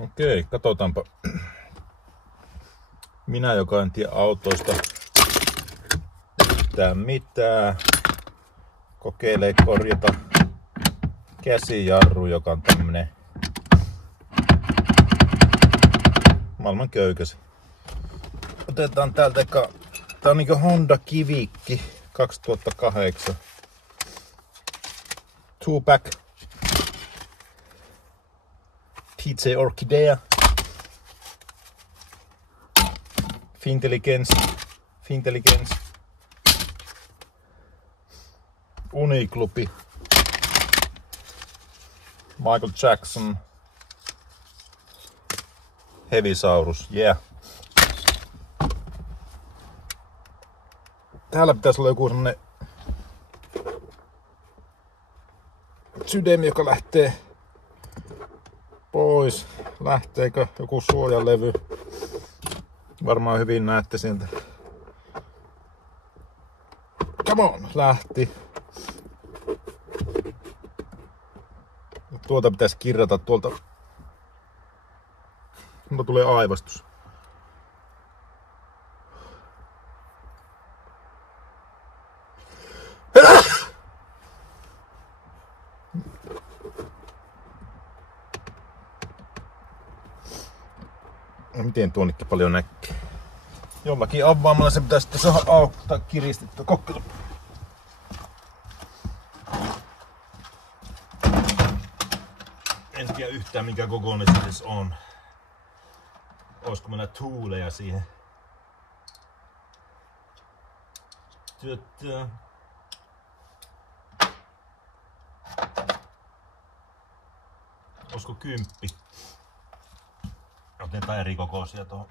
Okei, katsotaanpa. Minä, joka en tiedä autoista mitään, kokeilee korjata käsijarru, joka on tämmönen maailman köykäs. Otetaan täältä eka. Tää on niinku Honda Kivikki 2008. Two-pack. TC Orchidea. Fintelligence. Uniklubi. Michael Jackson. Heavisaurus, yeah. Täällä pitäisi olla joku semmonen sydämi, joka lähtee pois. Lähteekö joku suojalevy? Varmaan hyvin näette sieltä. Come on, lähti. Tuolta pitäisi kirjata tuolta. Mulla tulee aivastus. Miten tuonnekin paljon näkee? Jollakin avaamalla se pitäisi saada auktaa kiristettyä. Kokeilla. En tiedä yhtään mikä kokoinen se on. Olisiko meillä tuuleja siihen? Olisiko 10? Otetaan eri kokoisia tuohon.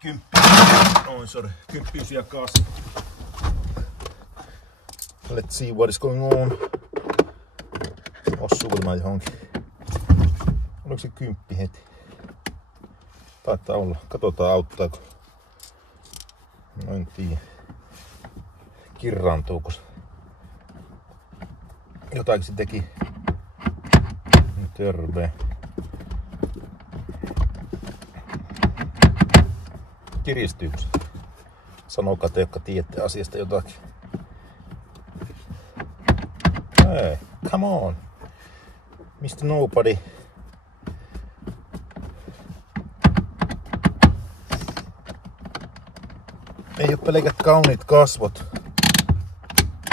10. Noin, sorry. 10 ja 8. Let's see what is going on. Osuu ilman johonkin. Oliko se 10 heti? Taitaa olla. Katsotaan auttaako. No en tiedä. Kirraantuuko se? Jotain se teki. Terve. Kiristyykö se? Sanokaa te, jotka tiedätte asiasta jotakin. Hey, come on. Mr. Nobody. Ei oo pelkät kauniit kasvot.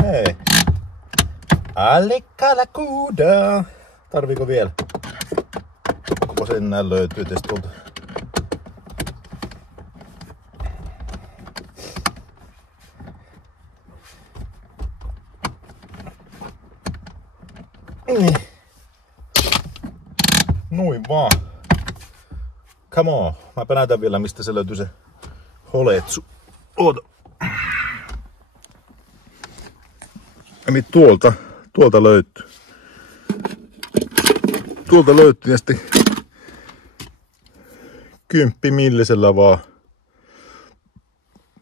Hei. Allikalakuda. Tarviiko vielä? Onko se enää löytyy tästä tuolta? Noin vaan. Come on. Mäpä näytän vielä mistä se löytyy se holetsu. Oota. Eli tuolta löytyy. Tuolta löytyy ja sitten 10 millisellä vaan.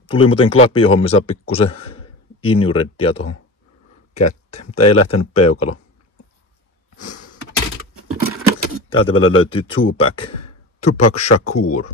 Tuli muuten klapiohommissa pikkusen injureddia tuohon kätteen, mutta ei lähtenyt peukalo. Täältä vielä löytyy Tupac Shakur.